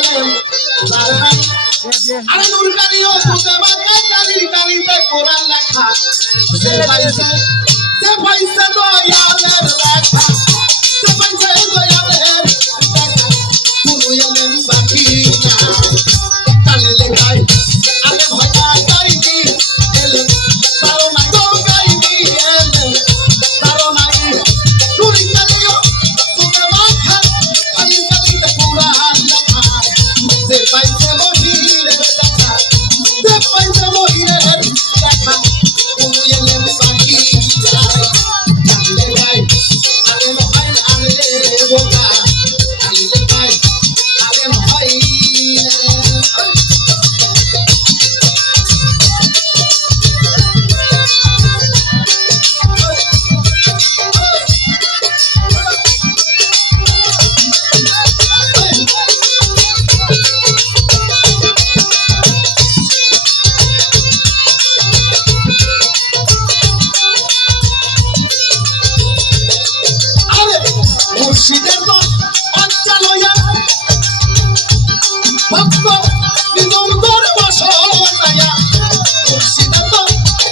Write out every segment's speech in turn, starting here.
আলেম জানাই আরে নূর কালিও খুদে বাঁকা কালির কালিতে কোরআন লেখা যে পাইছে দয়ালের লেখা যে পাইছে দয়ালের লেখা কোনো আলেম বাকি না কালি লেখায় আলেম হয় না গাইবি এলেম তারও না গো গাইবি এলেম তারও নাই নূর কালিও খুদে বাঁকা কালির কালিতে কোরআন লেখা যে পাইছে মহিরের দেখা যে পাইছে মহিরের দেখা কোনো এলেম বাকি নাই কালিলে গাই আলেম হয় না রে বোকা কালিলে গাই আলেম হয় না মুর্শিদের তো বাচ্চা লইয়া ভক্ত নিদম করে বসল বানাইয়া মুর্শিদের তো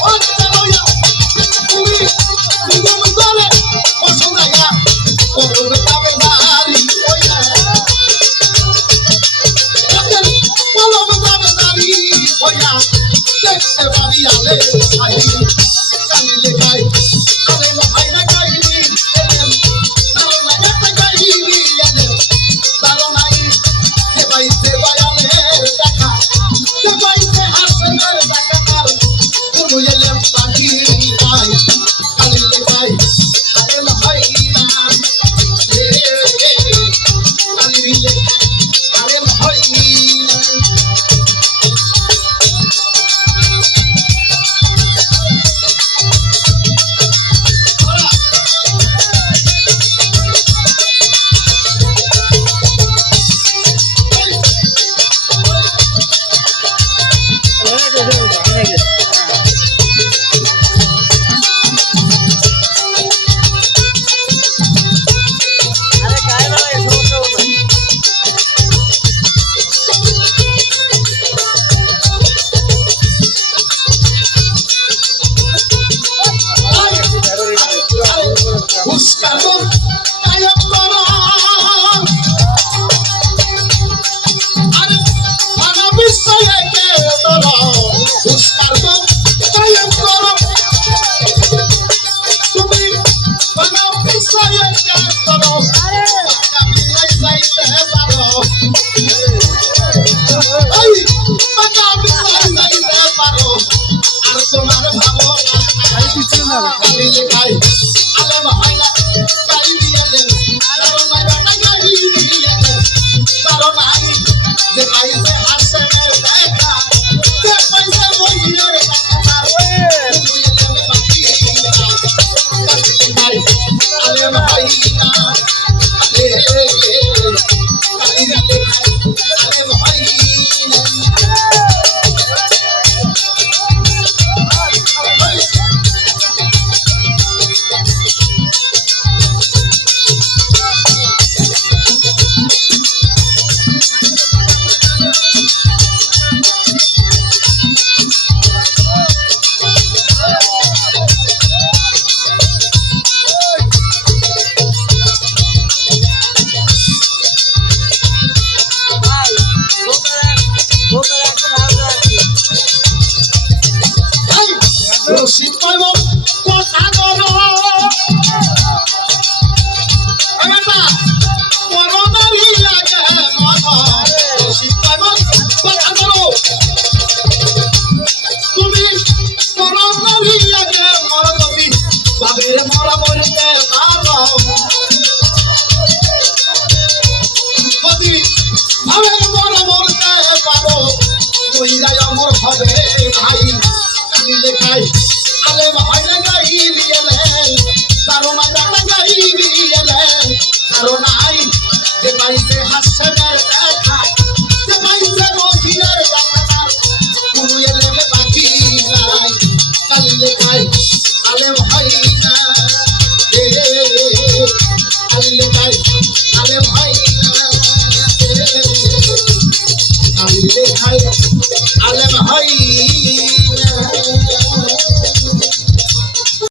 বাচ্চা লইয়া তুমি নিদম করে বসল বানাইয়া করবে তবে দাঁড়ি হইয়া তাদের কলম তবে দাঁড়ি হইয়া দেখতে পাবি আলে ছাই কালি লেখাই আলে ভাই না কাহিনী এলেম আলেম হই